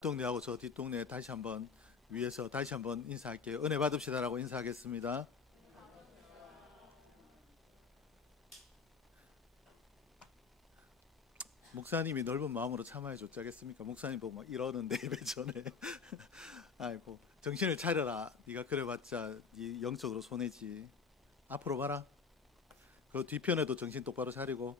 동네하고 저 뒷동네 다시 한번 위에서 다시 한번 인사할게요. 은혜 받읍시다라고 인사하겠습니다. 목사님이 넓은 마음으로 참아야 줬자겠습니까? 목사님 보고 막 이러는데 예배 전에 아이고 정신을 차려라. 네가 그래봤자 네 영적으로 손해지. 앞으로 봐라. 그 뒤편에도 정신 똑바로 차리고.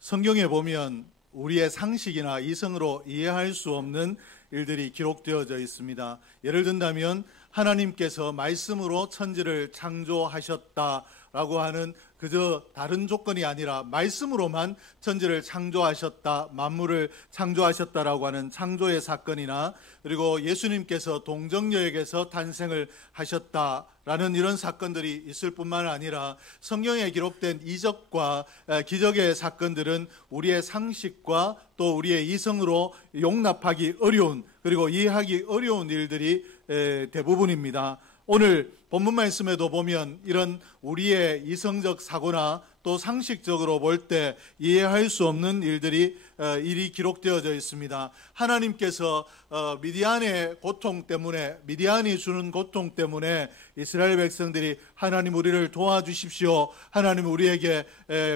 성경에 보면 우리의 상식이나 이성으로 이해할 수 없는 일들이 기록되어져 있습니다. 예를 든다면 하나님께서 말씀으로 천지를 창조하셨다라고 하는 그저 다른 조건이 아니라 말씀으로만 천지를 창조하셨다, 만물을 창조하셨다라고 하는 창조의 사건이나, 그리고 예수님께서 동정여에게서 탄생을 하셨다라는 이런 사건들이 있을 뿐만 아니라 성경에 기록된 이적과 기적의 사건들은 우리의 상식과 또 우리의 이성으로 용납하기 어려운, 그리고 이해하기 어려운 일들이 대부분입니다. 오늘 본문 말씀에도 보면 이런 우리의 이성적 사고나 또 상식적으로 볼 때 이해할 수 없는 일이 기록되어져 있습니다. 하나님께서 미디안의 고통 때문에, 미디안이 주는 고통 때문에 이스라엘 백성들이 하나님 우리를 도와주십시오, 하나님 우리에게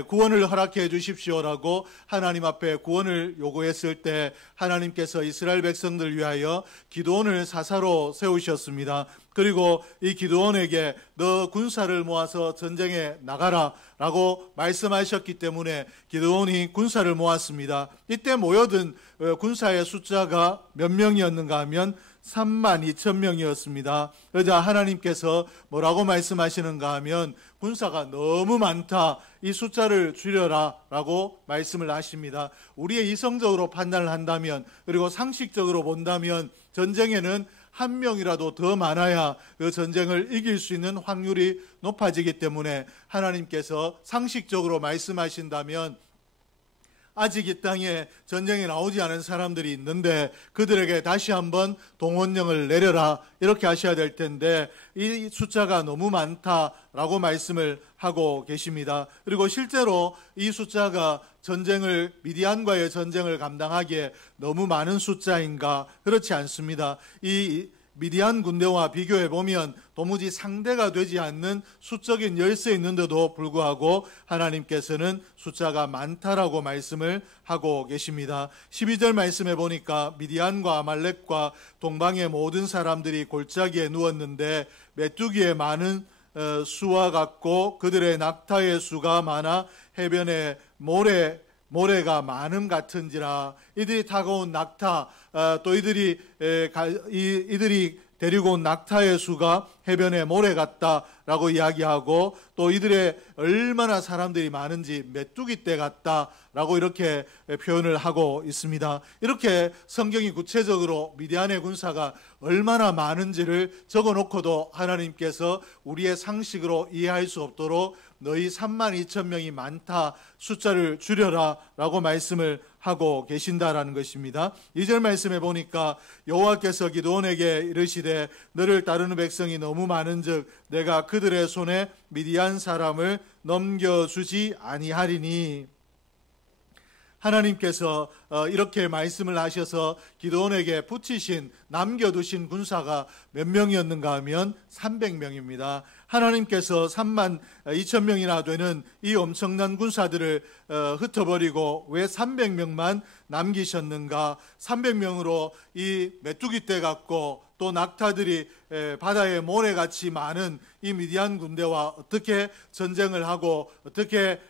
구원을 허락해 주십시오라고 하나님 앞에 구원을 요구했을 때 하나님께서 이스라엘 백성들을 위하여 기드온을 사사로 세우셨습니다. 그리고 이 기드온에게 너 군사를 모아서 전쟁에 나가라 라고 말씀하셨기 때문에 기드온이 군사를 모았습니다. 이때 모여든 군사의 숫자가 몇 명이었는가 하면 32,000명이었습니다. 그러자 하나님께서 뭐라고 말씀하시는가 하면 군사가 너무 많다, 이 숫자를 줄여라 라고 말씀을 하십니다. 우리의 이성적으로 판단을 한다면, 그리고 상식적으로 본다면 전쟁에는 한 명이라도 더 많아야 그 전쟁을 이길 수 있는 확률이 높아지기 때문에 하나님께서 상식적으로 말씀하신다면 아직 이 땅에 전쟁에 나오지 않은 사람들이 있는데 그들에게 다시 한번 동원령을 내려라 이렇게 하셔야 될 텐데 이 숫자가 너무 많다라고 말씀을 하고 계십니다. 그리고 실제로 이 숫자가 미디안과의 전쟁을 감당하기에 너무 많은 숫자인가? 그렇지 않습니다. 이 미디안 군대와 비교해 보면 도무지 상대가 되지 않는 수적인 열세 있는데도 불구하고 하나님께서는 숫자가 많다라고 말씀을 하고 계십니다. 12절 말씀해 보니까 미디안과 아말렉과 동방의 모든 사람들이 골짜기에 누웠는데 메뚜기의 많은 수와 같고 그들의 낙타의 수가 많아 해변에 모래가 많음 같은지라. 이들이 타고 온 낙타, 또 이들이 데리고 온 낙타의 수가 해변에 모래 같다라고 이야기하고, 또 이들의 얼마나 사람들이 많은지 메뚜기 떼 같다라고 이렇게 표현을 하고 있습니다. 이렇게 성경이 구체적으로 미디안의 군사가 얼마나 많은지를 적어놓고도 하나님께서 우리의 상식으로 이해할 수 없도록 너희 32,000명이 많다, 숫자를 줄여라 라고 말씀을 하고 계신다라는 것입니다. 2절 말씀에 보니까 여호와께서 기드온에게 이르시되 너를 따르는 백성이 너무 많은즉 내가 그들의 손에 미디안 사람을 넘겨주지 아니하리니. 하나님께서 이렇게 말씀을 하셔서 기드온에게 붙이신, 남겨두신 군사가 몇 명이었는가 하면 300명입니다. 하나님께서 32,000명이나 되는 이 엄청난 군사들을 흩어버리고 왜 300명만 남기셨는가? 300명으로 이 메뚜기 떼 같고 또 낙타들이 바다에 모래같이 많은 이 미디안 군대와 어떻게 전쟁을 하고 어떻게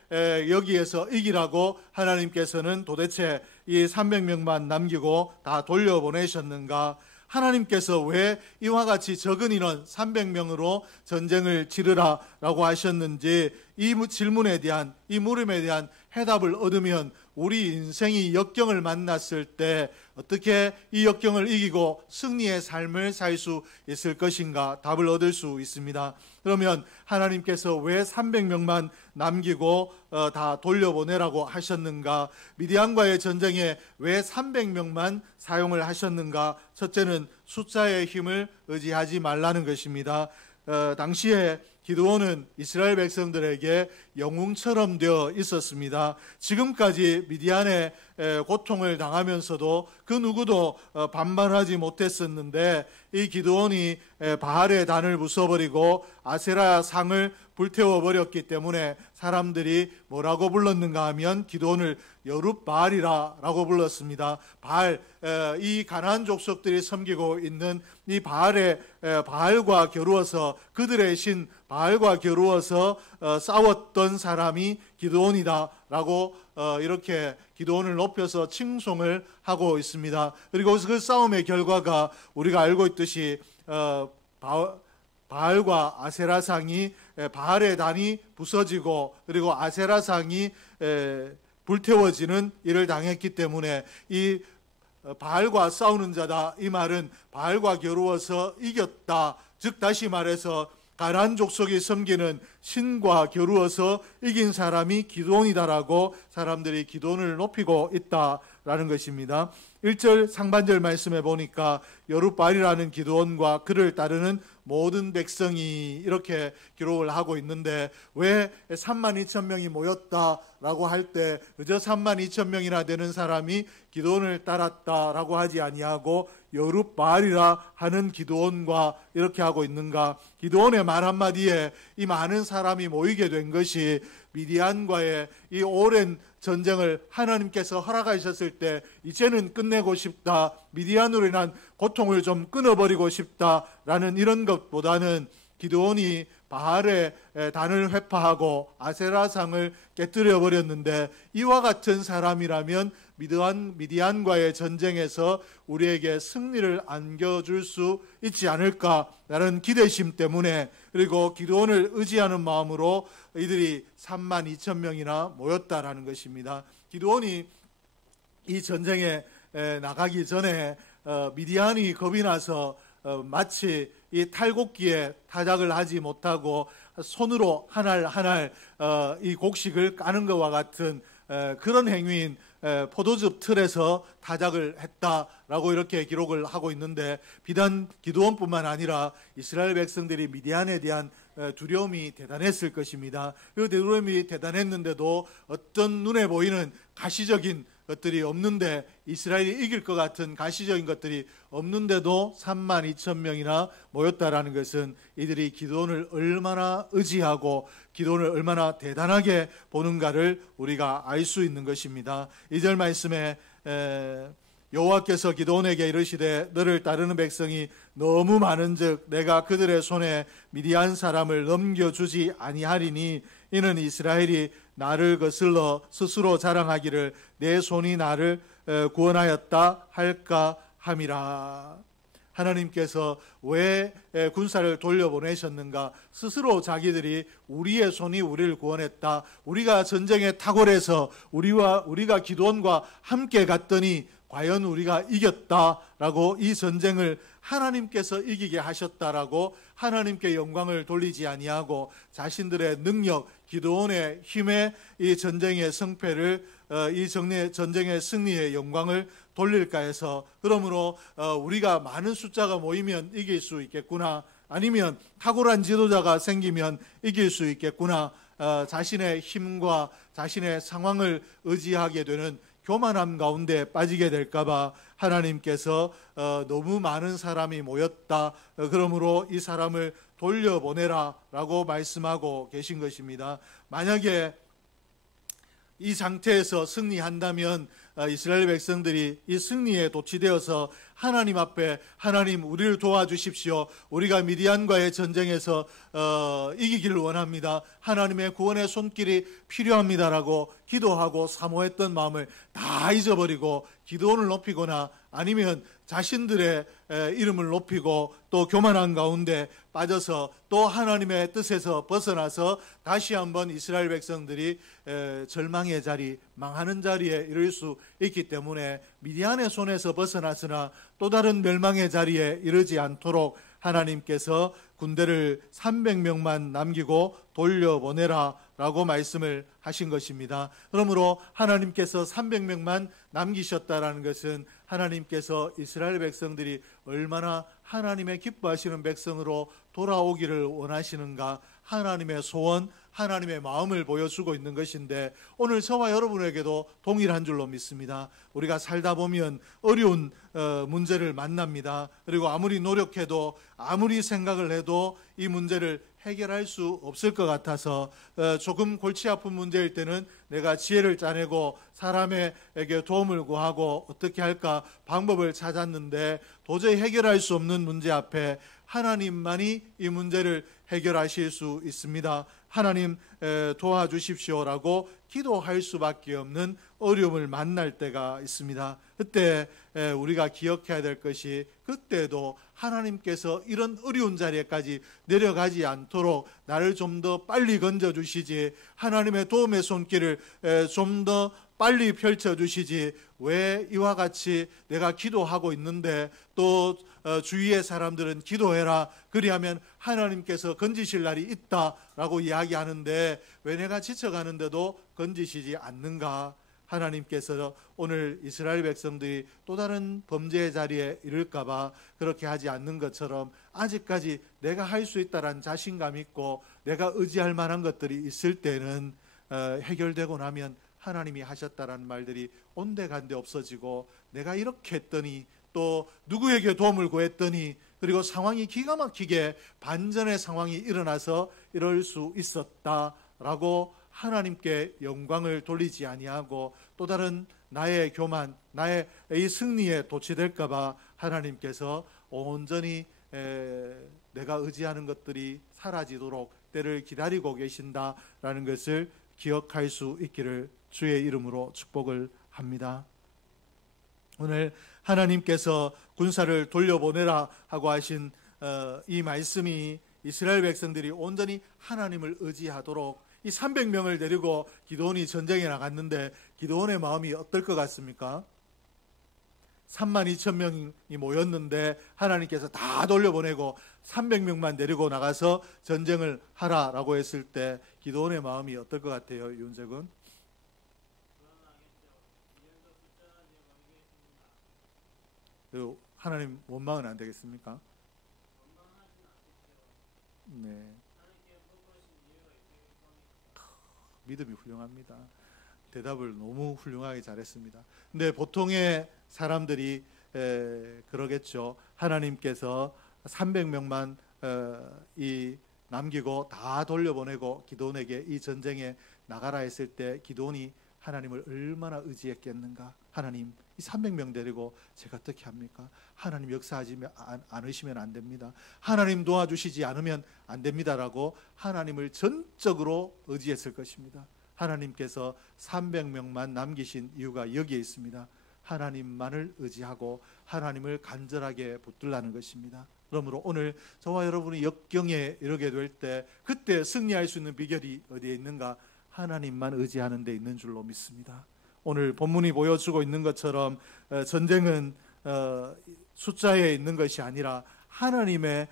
여기에서 이기라고 하나님께서는 도대체 이 300명만 남기고 다 돌려보내셨는가? 하나님께서 왜 이와 같이 적은 인원 300명으로 전쟁을 치르라 라고 하셨는지, 이 질문에 대한, 이 물음에 대한 해답을 얻으면 우리 인생이 역경을 만났을 때 어떻게 이 역경을 이기고 승리의 삶을 살 수 있을 것인가 답을 얻을 수 있습니다. 그러면 하나님께서 왜 300명만 남기고 다 돌려보내라고 하셨는가? 미디안과의 전쟁에 왜 300명만 사용을 하셨는가? 첫째는 숫자의 힘을 의지하지 말라는 것입니다. 당시에 기드온은 이스라엘 백성들에게 영웅처럼 되어 있었습니다. 지금까지 미디안의 고통을 당하면서도 그 누구도 반발하지 못했었는데 이 기드온이 바알의 단을 부숴버리고 아세라 상을 불태워버렸기 때문에 사람들이 뭐라고 불렀는가 하면 기드온을 여룻바알이라고 불렀습니다. 바알, 이 가나안 족속들이 섬기고 있는 이 바알과 겨루어서 그들의 신 바알과 겨루어서 싸웠던 사람이 기드온이다라고 이렇게 기드온을 높여서 칭송을 하고 있습니다. 그리고 그 싸움의 결과가 우리가 알고 있듯이 바알과 아세라상이 바알의 단이 부서지고 그리고 아세라상이 불태워지는 일을 당했기 때문에 이 바알과 싸우는 자다, 이 말은 바알과 겨루어서 이겼다. 즉 다시 말해서 가나안 족속이 섬기는 신과 겨루어서 이긴 사람이 기드온이다라고 사람들이 기드온을 높이고 있다라는 것입니다. 1절 상반절 말씀에 보니까 여룻바알이라는 기드온과 그를 따르는 모든 백성이 이렇게 기록을 하고 있는데 왜 32,000명이 모였다라고 할 때 그저 32,000명이나 되는 사람이 기드온을 따랐다라고 하지 아니하고 여룻바알이라 하는 기드온과 이렇게 하고 있는가? 기드온의 말 한마디에 이 많은 사람이 모이게 된 것이 미디안과의 이 오랜 전쟁을 하나님께서 허락하셨을 때 이제는 끝내고 싶다, 미디안으로 인한 고통을 좀 끊어버리고 싶다라는 이런 것보다는 기드온이 바알의 단을 회파하고 아세라상을 깨뜨려 버렸는데 이와 같은 사람이라면 미디안과의 전쟁에서 우리에게 승리를 안겨줄 수 있지 않을까라는 기대심 때문에, 그리고 기드온을 의지하는 마음으로 이들이 32,000명이나 모였다라는 것입니다. 기드온이 이 전쟁에 나가기 전에 미디안이 겁이 나서 마치 이 탈곡기에 타작을 하지 못하고 손으로 한 알 한 알 이 곡식을 까는 것과 같은 그런 행위인 포도즙 틀에서 타작을 했다라고 이렇게 기록을 하고 있는데, 비단 기드온뿐만 아니라 이스라엘 백성들이 미디안에 대한 두려움이 대단했을 것입니다. 그 두려움이 대단했는데도 어떤 눈에 보이는 가시적인 것들이 없는데, 이스라엘이 이길 것 같은 가시적인 것들이 없는데도 32,000명이나 모였다라는 것은 이들이 기드온을 얼마나 의지하고 기드온을 얼마나 대단하게 보는가를 우리가 알 수 있는 것입니다. 2절 말씀에 여호와께서 기드온에게 이르시되 너를 따르는 백성이 너무 많은즉 내가 그들의 손에 미디안 사람을 넘겨주지 아니하리니 이는 이스라엘이 나를 거슬러 스스로 자랑하기를 내 손이 나를 구원하였다 할까 함이라. 하나님께서 왜 군사를 돌려보내셨는가? 스스로 자기들이 우리의 손이 우리를 구원했다, 우리가 전쟁에 탁월해서 우리가 기드온과 함께 갔더니 과연 우리가 이겼다라고 이 전쟁을 하나님께서 이기게 하셨다라고 하나님께 영광을 돌리지 아니하고 자신들의 능력, 기드온의 힘에 이 전쟁의 승패를 이 전쟁의 승리의 영광을 돌릴까 해서, 그러므로 우리가 많은 숫자가 모이면 이길 수 있겠구나, 아니면 탁월한 지도자가 생기면 이길 수 있겠구나, 자신의 힘과 자신의 상황을 의지하게 되는 교만함 가운데 빠지게 될까봐 하나님께서 너무 많은 사람이 모였다, 그러므로 이 사람을 돌려보내라 라고 말씀하고 계신 것입니다. 만약에 이 상태에서 승리한다면 이스라엘 백성들이 이 승리에 도취되어서 하나님 앞에 하나님 우리를 도와주십시오, 우리가 미디안과의 전쟁에서 이기기를 원합니다, 하나님의 구원의 손길이 필요합니다라고 기도하고 사모했던 마음을 다 잊어버리고 기드온을 높이거나 아니면 자신들의 이름을 높이고 또 교만한 가운데 빠져서 또 하나님의 뜻에서 벗어나서 다시 한번 이스라엘 백성들이 절망의 자리, 망하는 자리에 이를 수 있기 때문에 미디안의 손에서 벗어났으나 또 다른 멸망의 자리에 이르지 않도록 하나님께서 군대를 300명만 남기고 돌려보내라 라고 말씀을 하신 것입니다. 그러므로 하나님께서 300명만 남기셨다라는 것은 하나님께서 이스라엘 백성들이 얼마나 하나님의 기뻐하시는 백성으로 돌아오기를 원하시는가, 하나님의 소원, 하나님의 마음을 보여주고 있는 것인데, 오늘 저와 여러분에게도 동일한 줄로 믿습니다. 우리가 살다 보면 어려운 문제를 만납니다. 그리고 아무리 노력해도, 아무리 생각을 해도 이 문제를 해결할 수 없을 것 같아서 조금 골치 아픈 문제일 때는 내가 지혜를 짜내고 사람에게 도움을 구하고 어떻게 할까 방법을 찾았는데, 도저히 해결할 수 없는 문제 앞에 하나님만이 이 문제를 해결하실 수 있습니다. 하나님 도와주십시오라고 기도할 수밖에 없는 어려움을 만날 때가 있습니다. 그때 우리가 기억해야 될 것이, 그때도 하나님께서 이런 어려운 자리에까지 내려가지 않도록 나를 좀 더 빨리 건져주시지, 하나님의 도움의 손길을 좀 더 빨리 펼쳐주시지, 왜 이와 같이 내가 기도하고 있는데 또 주위의 사람들은 기도해라, 그리하면 하나님께서 건지실 날이 있다라고 이야기하는데 왜 내가 지쳐가는데도 건지시지 않는가? 하나님께서 오늘 이스라엘 백성들이 또 다른 범죄의 자리에 이를까봐 그렇게 하지 않는 것처럼, 아직까지 내가 할 수 있다라는 자신감 있고 내가 의지할 만한 것들이 있을 때는 해결되고 나면 하나님이 하셨다라는 말들이 온데간데 없어지고, 내가 이렇게 했더니 또 누구에게 도움을 구했더니, 그리고 상황이 기가 막히게 반전의 상황이 일어나서 이럴 수 있었다라고 하나님께 영광을 돌리지 아니하고 또 다른 나의 교만, 나의 이 승리에 도취될까 봐 하나님께서 온전히 내가 의지하는 것들이 사라지도록 때를 기다리고 계신다라는 것을 기억할 수 있기를 주의 이름으로 축복을 합니다. 오늘 하나님께서 군사를 돌려보내라 하고 하신 이 말씀이 이스라엘 백성들이 온전히 하나님을 의지하도록, 이 300명을 데리고 기드온이 전쟁에 나갔는데 기드온의 마음이 어떨 것 같습니까? 32,000명이 모였는데 하나님께서 다 돌려보내고 300명만 데리고 나가서 전쟁을 하라라고 했을 때 기드온의 마음이 어떨 것 같아요, 윤석은? 하나님 원망은 안 되겠습니까? 네. 믿음이 훌륭합니다. 대답을 너무 훌륭하게 잘했습니다. 근데 보통의 사람들이 그러겠죠. 하나님께서 300명만 남기고 다 돌려보내고 기드온에게 이 전쟁에 나가라 했을 때 기드온이 하나님을 얼마나 의지했겠는가. 하나님, 이 300명 데리고 제가 어떻게 합니까? 하나님 역사하지 않으시면 안 됩니다. 하나님 도와주시지 않으면 안 됩니다라고 하나님을 전적으로 의지했을 것입니다. 하나님께서 300명만 남기신 이유가 여기에 있습니다. 하나님만을 의지하고 하나님을 간절하게 붙들라는 것입니다. 그러므로 오늘 저와 여러분이 역경에 이르게 될 때 그때 승리할 수 있는 비결이 어디에 있는가? 하나님만 의지하는 데 있는 줄로 믿습니다. 오늘 본문이 보여주고 있는 것처럼 전쟁은 숫자에 있는 것이 아니라 하나님의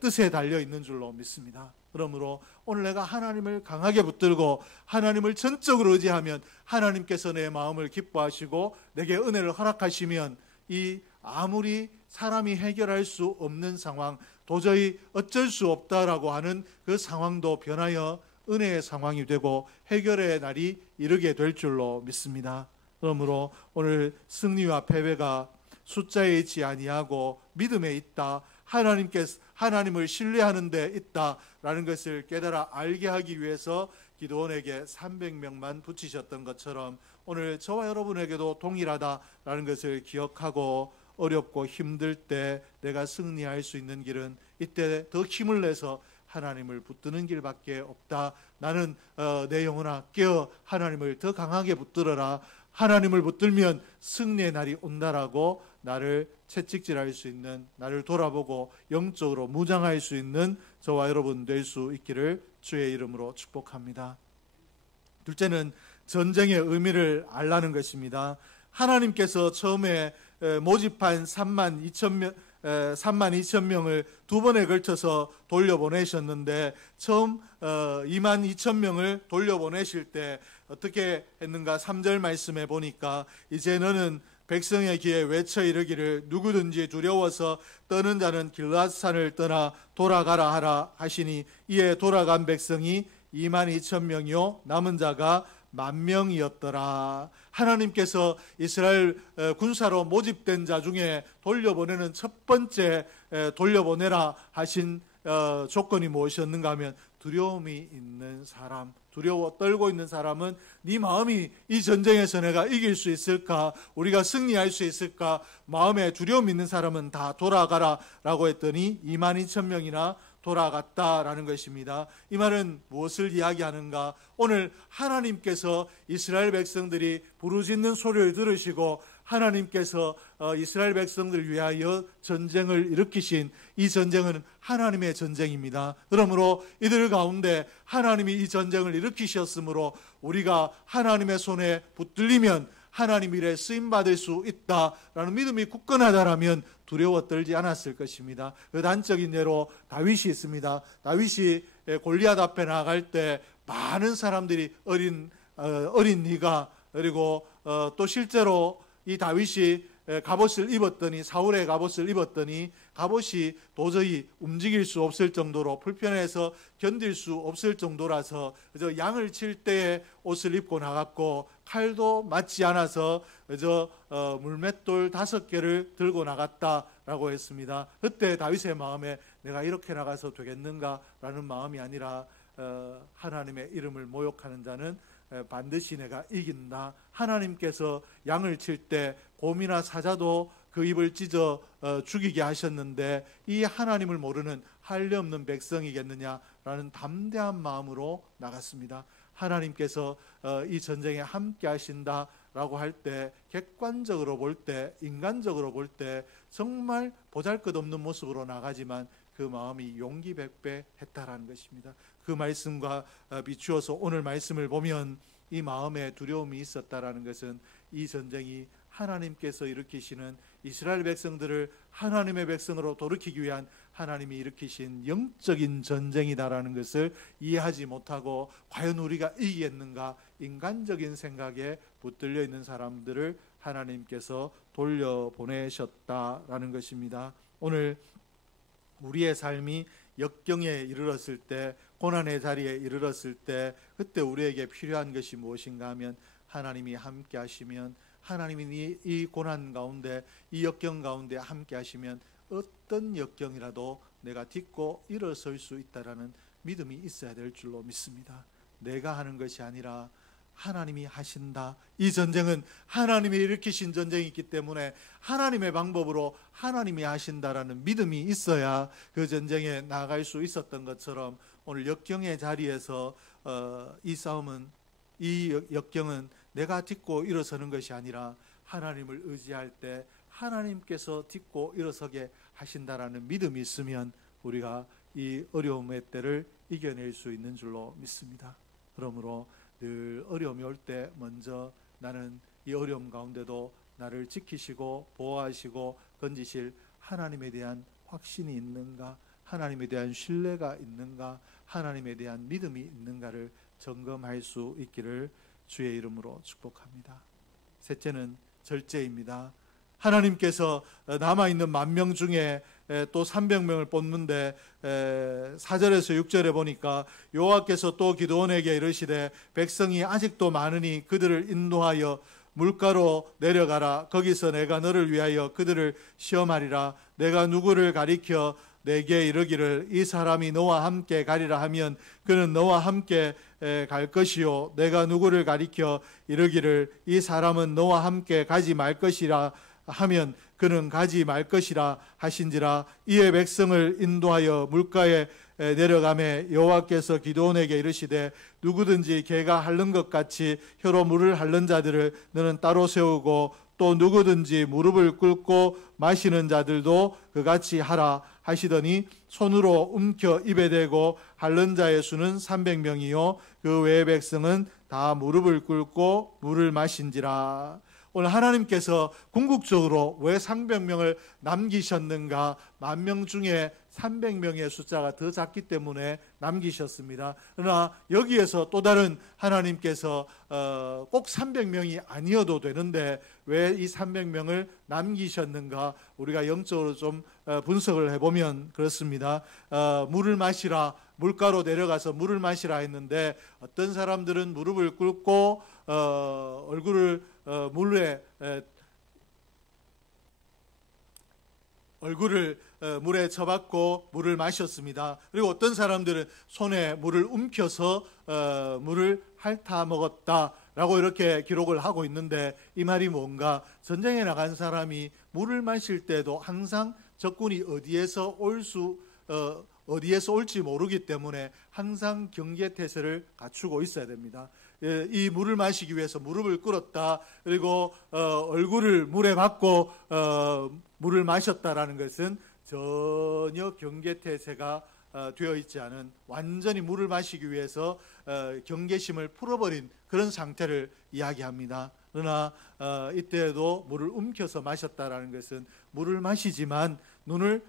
뜻에 달려 있는 줄로 믿습니다. 그러므로 오늘 내가 하나님을 강하게 붙들고 하나님을 전적으로 의지하면 하나님께서 내 마음을 기뻐하시고 내게 은혜를 허락하시면 이 아무리 사람이 해결할 수 없는 상황, 도저히 어쩔 수 없다라고 하는 그 상황도 변하여 은혜의 상황이 되고 해결의 날이 이르게 될 줄로 믿습니다. 그러므로 오늘 승리와 패배가 숫자에 있지 아니하고 믿음에 있다, 하나님을 신뢰하는 데 있다라는 것을 깨달아 알게 하기 위해서 기드온에게 300명만 붙이셨던 것처럼 오늘 저와 여러분에게도 동일하다라는 것을 기억하고 어렵고 힘들 때 내가 승리할 수 있는 길은 이때 더 힘을 내서 하나님을 붙드는 길밖에 없다. 나는 내 영혼아 깨어 하나님을 더 강하게 붙들어라. 하나님을 붙들면 승리의 날이 온다라고 나를 채찍질할 수 있는, 나를 돌아보고 영적으로 무장할 수 있는 저와 여러분 될 수 있기를 주의 이름으로 축복합니다. 둘째는 전쟁의 의미를 알라는 것입니다. 하나님께서 처음에 모집한 32,000명 32,000명을 두 번에 걸쳐서 돌려보내셨는데 처음 22,000명을 돌려보내실 때 어떻게 했는가? 3절 말씀에 보니까 이제 너는 백성의 귀에 외쳐 이르기를 누구든지 두려워서 떠는 자는 길앗산을 떠나 돌아가라 하라 하시니 이에 돌아간 백성이 22,000명이요 남은 자가 10,000명이었더라. 하나님께서 이스라엘 군사로 모집된 자 중에 돌려보내는 첫 번째 돌려보내라 하신 조건이 무엇이었는가 하면 두려움이 있는 사람, 두려워 떨고 있는 사람은 네 마음이 이 전쟁에서 내가 이길 수 있을까? 우리가 승리할 수 있을까? 마음에 두려움 있는 사람은 다 돌아가라 라고 했더니 22,000명이나 돌아갔다라는 것입니다. 이 말은 무엇을 이야기하는가? 오늘 하나님께서 이스라엘 백성들이 부르짖는 소리를 들으시고 하나님께서 이스라엘 백성들을 위하여 전쟁을 일으키신 이 전쟁은 하나님의 전쟁입니다. 그러므로 이들 가운데 하나님이 이 전쟁을 일으키셨으므로 우리가 하나님의 손에 붙들리면 하나님 일에 쓰임받을 수 있다라는 믿음이 굳건하다라면 두려워 떨지 않았을 것입니다. 그 단적인 예로 다윗이 있습니다. 다윗이 골리앗 앞에 나갈 때 많은 사람들이 어린 네가 그리고 또 실제로 이 다윗이 갑옷을 입었더니 사울의 갑옷을 입었더니 갑옷이 도저히 움직일 수 없을 정도로 불편해서 견딜 수 없을 정도라서 그저 양을 칠 때에 옷을 입고 나갔고 칼도 맞지 않아서 그저 물맷돌 5개를 들고 나갔다라고 했습니다. 그때 다윗의 마음에 내가 이렇게 나가서 되겠는가라는 마음이 아니라 하나님의 이름을 모욕하는 자는 반드시 내가 이긴다. 하나님께서 양을 칠 때 곰이나 사자도 그 입을 찢어 죽이게 하셨는데 이 하나님을 모르는 할례 없는 백성이겠느냐라는 담대한 마음으로 나갔습니다. 하나님께서 이 전쟁에 함께 하신다라고 할 때 객관적으로 볼 때 인간적으로 볼 때 정말 보잘것없는 모습으로 나가지만 그 마음이 용기 백배 했다라는 것입니다. 그 말씀과 비추어서 오늘 말씀을 보면 이 마음에 두려움이 있었다라는 것은 이 전쟁이 하나님께서 일으키시는 이스라엘 백성들을 하나님의 백성으로 돌이키기 위한 하나님이 일으키신 영적인 전쟁이다라는 것을 이해하지 못하고 과연 우리가 이기겠는가 인간적인 생각에 붙들려 있는 사람들을 하나님께서 돌려보내셨다라는 것입니다. 오늘 우리의 삶이 역경에 이르렀을 때 고난의 자리에 이르렀을 때 그때 우리에게 필요한 것이 무엇인가 하면 하나님이 함께 하시면 하나님이 이 고난 가운데 이 역경 가운데 함께 하시면 어떤 역경이라도 내가 딛고 일어설 수 있다라는 믿음이 있어야 될 줄로 믿습니다. 내가 하는 것이 아니라 하나님이 하신다. 이 전쟁은 하나님이 일으키신 전쟁이기 때문에 하나님의 방법으로 하나님이 하신다라는 믿음이 있어야 그 전쟁에 나아갈 수 있었던 것처럼 오늘 역경의 자리에서 이 싸움은 이 역경은 내가 딛고 일어서는 것이 아니라 하나님을 의지할 때 하나님께서 딛고 일어서게 하신다라는 믿음이 있으면 우리가 이 어려움의 때를 이겨낼 수 있는 줄로 믿습니다. 그러므로 늘 어려움이 올 때 먼저 나는 이 어려움 가운데도 나를 지키시고 보호하시고 건지실 하나님에 대한 확신이 있는가, 하나님에 대한 신뢰가 있는가, 하나님에 대한 믿음이 있는가를 점검할 수 있기를 주의 이름으로 축복합니다. 셋째는 절제입니다. 하나님께서 남아있는 10,000명 중에 또 300명을 뽑는데 4절에서 6절에 보니까 여호와께서 또 기드온에게 이르시되 백성이 아직도 많으니 그들을 인도하여 물가로 내려가라. 거기서 내가 너를 위하여 그들을 시험하리라. 내가 누구를 가리켜 내게 이르기를 이 사람이 너와 함께 가리라 하면 그는 너와 함께 갈 것이요 내가 누구를 가리켜 이르기를 이 사람은 너와 함께 가지 말 것이라 하면 그는 가지 말 것이라 하신지라. 이에 백성을 인도하여 물가에 내려가매 여호와께서 기드온에게 이르시되 누구든지 개가 핥는 것 같이 혀로 물을 핥는 자들을 너는 따로 세우고 또 누구든지 무릎을 꿇고 마시는 자들도 그같이 하라 하시더니 손으로 움켜 입에 대고 핥는 자의 수는 300명이요 그 외의 백성은 다 무릎을 꿇고 물을 마신지라. 오늘 하나님께서 궁극적으로 왜 300명을 남기셨는가? 10,000명 중에 300명의 숫자가 더 작기 때문에 남기셨습니다. 그러나 여기에서 또 다른 하나님께서 꼭 300명이 아니어도 되는데 왜 이 300명을 남기셨는가? 우리가 영적으로 좀 분석을 해보면 그렇습니다. 물을 마시라, 물가로 내려가서 물을 마시라 했는데 어떤 사람들은 무릎을 꿇고 얼굴을 물에 쳐박고 물을 마셨습니다. 그리고 어떤 사람들은 손에 물을 움켜서 물을 핥아 먹었다라고 이렇게 기록을 하고 있는데 이 말이 뭔가? 전쟁에 나간 사람이 물을 마실 때도 항상 적군이 어디에서 올지 모르기 때문에 항상 경계태세를 갖추고 있어야 됩니다. 이 물을 마시기 위해서 무릎을 꿇었다. 그리고 얼굴을 물에 박고 물을 마셨다라는 것은 전혀 경계태세가 되어 있지 않은, 완전히 물을 마시기 위해서 경계심을 풀어버린 그런 상태를 이야기합니다. 그러나 이때에도 물을 움켜서 마셨다라는 것은 물을 마시지만 눈을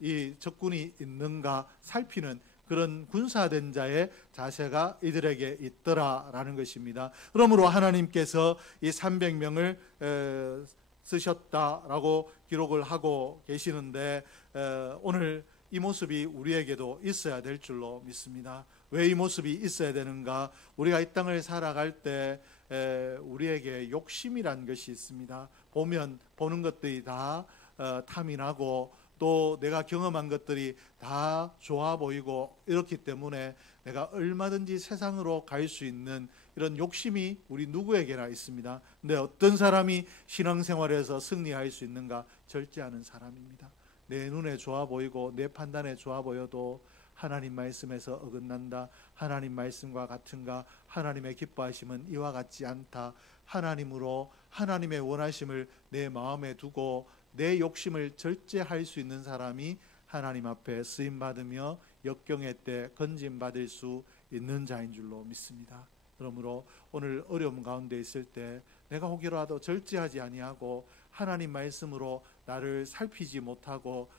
이 적군이 있는가 살피는 그런 군사된 자의 자세가 이들에게 있더라라는 것입니다. 그러므로 하나님께서 이 300명을 쓰셨다라고 기록을 하고 계시는데 오늘 이 모습이 우리에게도 있어야 될 줄로 믿습니다. 왜 이 모습이 있어야 되는가? 우리가 이 땅을 살아갈 때 우리에게 욕심이란 것이 있습니다. 보는 것들이 다 탐이 나고 또 내가 경험한 것들이 다 좋아 보이고 이렇기 때문에 내가 얼마든지 세상으로 갈 수 있는 이런 욕심이 우리 누구에게나 있습니다. 근데 어떤 사람이 신앙생활에서 승리할 수 있는가? 절제하는 사람입니다. 내 눈에 좋아 보이고 내 판단에 좋아 보여도 하나님 말씀에서 어긋난다. 하나님 말씀과 같은가? 하나님의 기뻐하심은 이와 같지 않다. 하나님으로 하나님의 원하심을 내 마음에 두고 내 욕심을 절제할 수 있는 사람이 하나님 앞에 쓰임받으며 역경의 때 건짐받을 수 있는 자인 줄로 믿습니다. 그러므로 오늘 어려움 가운데 있을 때 내가 혹여라도 절제하지 아니하고 하나님 말씀으로 나를 살피지 못하고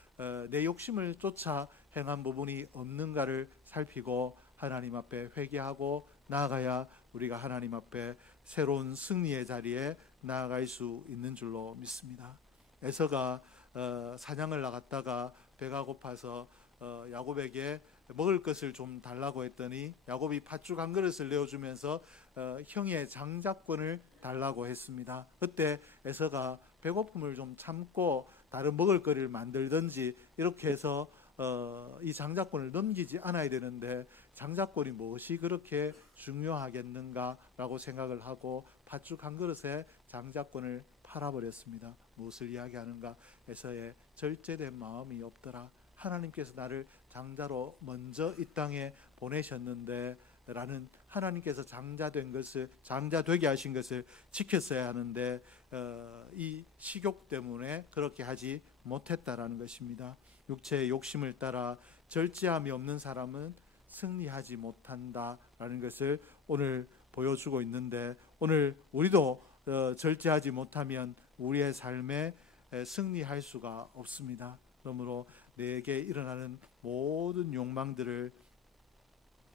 내 욕심을 쫓아 행한 부분이 없는가를 살피고 하나님 앞에 회개하고 나아가야 우리가 하나님 앞에 새로운 승리의 자리에 나아갈 수 있는 줄로 믿습니다. 에서가 사냥을 나갔다가 배가 고파서 야곱에게 먹을 것을 좀 달라고 했더니 야곱이 팥죽 한 그릇을 내어주면서 형의 장자권을 달라고 했습니다. 그때 에서가 배고픔을 좀 참고 다른 먹을 거리를 만들든지 이렇게 해서 이 장자권을 넘기지 않아야 되는데 장자권이 무엇이 그렇게 중요하겠는가라고 생각을 하고 팥죽 한 그릇에 장자권을 팔아버렸습니다. 무엇을 이야기하는가? 에서의 절제된 마음이 없더라. 하나님께서 나를 장자로 먼저 이 땅에 보내셨는데 라는 하나님께서 장자되게 하신 것을 지켰어야 하는데 이 식욕 때문에 그렇게 하지 못했다라는 것입니다. 육체의 욕심을 따라 절제함이 없는 사람은 승리하지 못한다라는 것을 오늘 보여주고 있는데 오늘 우리도 절제하지 못하면 우리의 삶에 승리할 수가 없습니다. 그러므로 내게 일어나는 모든 욕망들을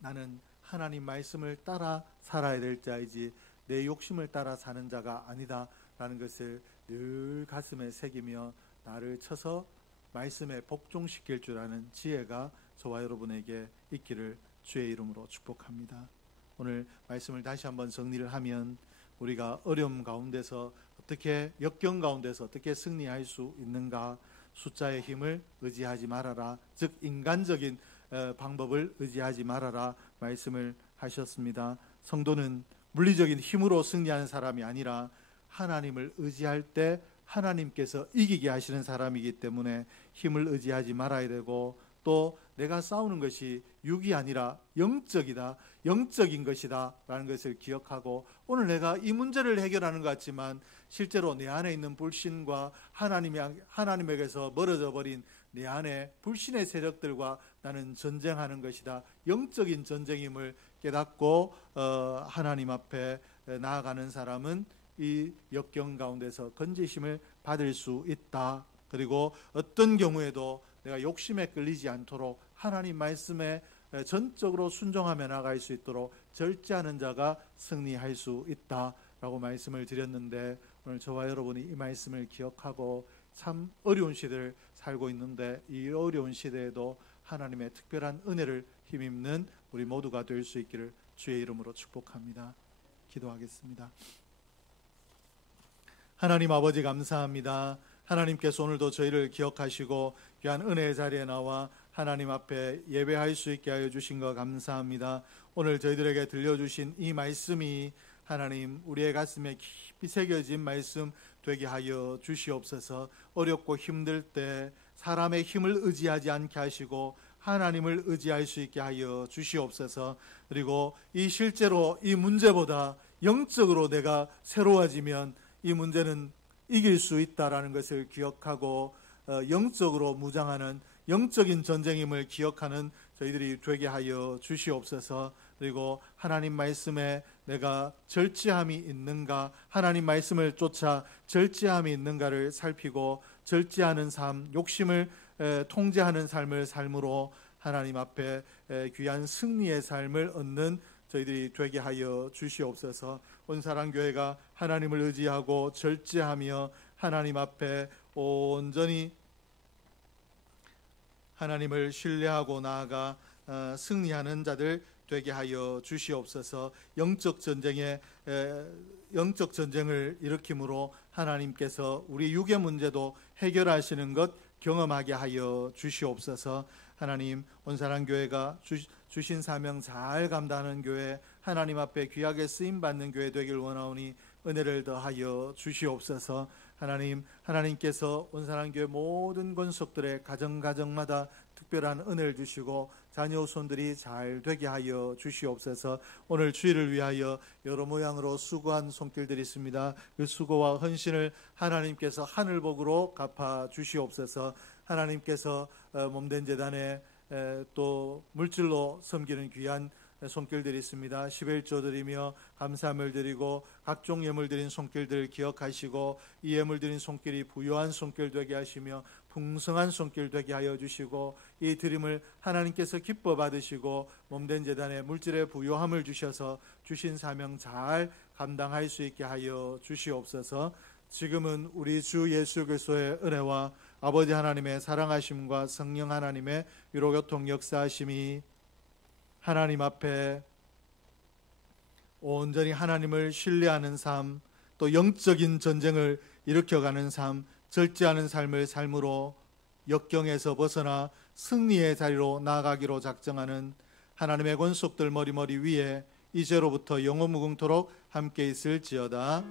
나는 하나님 말씀을 따라 살아야 될 자이지 내 욕심을 따라 사는 자가 아니다라는 것을 늘 가슴에 새기며 나를 쳐서 말씀에 복종시킬 줄 아는 지혜가 저와 여러분에게 있기를 주의 이름으로 축복합니다. 오늘 말씀을 다시 한번 정리를 하면 우리가 어려움 가운데서 어떻게 역경 가운데서 어떻게 승리할 수 있는가? 숫자의 힘을 의지하지 말아라. 즉 인간적인 방법을 의지하지 말아라 말씀을 하셨습니다. 성도는 물리적인 힘으로 승리하는 사람이 아니라 하나님을 의지할 때 하나님께서 이기게 하시는 사람이기 때문에 힘을 의지하지 말아야 되고 또 내가 싸우는 것이 육이 아니라 영적이다, 영적인 것이다 라는 것을 기억하고 오늘 내가 이 문제를 해결하는 것 같지만 실제로 내 안에 있는 불신과 하나님에게서 멀어져 버린 내 안에 불신의 세력들과 나는 전쟁하는 것이다, 영적인 전쟁임을 깨닫고 하나님 앞에 나아가는 사람은 이 역경 가운데서 건지심을 받을 수 있다. 그리고 어떤 경우에도 내가 욕심에 끌리지 않도록 하나님 말씀에 전적으로 순종하며 나갈 수 있도록 절제하는 자가 승리할 수 있다라고 말씀을 드렸는데, 오늘 저와 여러분이 이 말씀을 기억하고 참 어려운 시대를 살고 있는데, 이 어려운 시대에도 하나님의 특별한 은혜를 힘입는 우리 모두가 될 수 있기를 주의 이름으로 축복합니다. 기도하겠습니다. 하나님 아버지, 감사합니다. 하나님께서 오늘도 저희를 기억하시고 귀한 은혜의 자리에 나와 하나님 앞에 예배할 수 있게 하여 주신 것 감사합니다. 오늘 저희들에게 들려주신 이 말씀이 하나님 우리의 가슴에 깊이 새겨진 말씀 되게 하여 주시옵소서. 어렵고 힘들 때 사람의 힘을 의지하지 않게 하시고 하나님을 의지할 수 있게 하여 주시옵소서. 그리고 이 실제로 이 문제보다 영적으로 내가 새로워지면 이 문제는 이길 수 있다라는 것을 기억하고 영적으로 무장하는 영적인 전쟁임을 기억하는 저희들이 되게 하여 주시옵소서. 그리고 하나님 말씀에 내가 절제함이 있는가, 하나님 말씀을 쫓아 절제함이 있는가를 살피고 절제하는 삶, 욕심을 통제하는 삶을 삶으로 하나님 앞에 귀한 승리의 삶을 얻는 저희들이 되게 하여 주시옵소서. 온사랑교회가 하나님을 의지하고 절제하며 하나님 앞에 온전히 하나님을 신뢰하고 나아가 승리하는 자들 되게 하여 주시옵소서. 영적 전쟁을 일으킴으로 하나님께서 우리 육의 문제도 해결하시는 것 경험하게 하여 주시옵소서. 하나님, 온사랑교회가 주신 사명 잘 감당하는 교회, 하나님 앞에 귀하게 쓰임받는 교회 되길 원하오니 은혜를 더하여 주시옵소서. 하나님, 하나님께서 온사랑교회 모든 권속들의 가정마다 특별한 은혜를 주시고 자녀 손들이 잘 되게 하여 주시옵소서. 오늘 주일을 위하여 여러 모양으로 수고한 손길들이 있습니다. 그 수고와 헌신을 하나님께서 하늘복으로 갚아 주시옵소서. 하나님께서 몸된 제단에 또 물질로 섬기는 귀한 손길들이 있습니다. 11조 드리며 감사함을 드리고 각종 예물 드린 손길들 기억하시고 이 예물 드린 손길이 부요한 손길 되게 하시며 풍성한 손길 되게 하여 주시고 이 드림을 하나님께서 기뻐 받으시고 몸된 제단에 물질의 부요함을 주셔서 주신 사명 잘 감당할 수 있게 하여 주시옵소서. 지금은 우리 주 예수 그리스도의 은혜와 아버지 하나님의 사랑하심과 성령 하나님의 위로교통 역사하심이 하나님 앞에 온전히 하나님을 신뢰하는 삶, 또 영적인 전쟁을 일으켜가는 삶, 절제하는 삶을 삶으로 역경에서 벗어나 승리의 자리로 나아가기로 작정하는 하나님의 권속들 머리머리 위에 이제로부터 영원무궁토록 함께 있을지어다.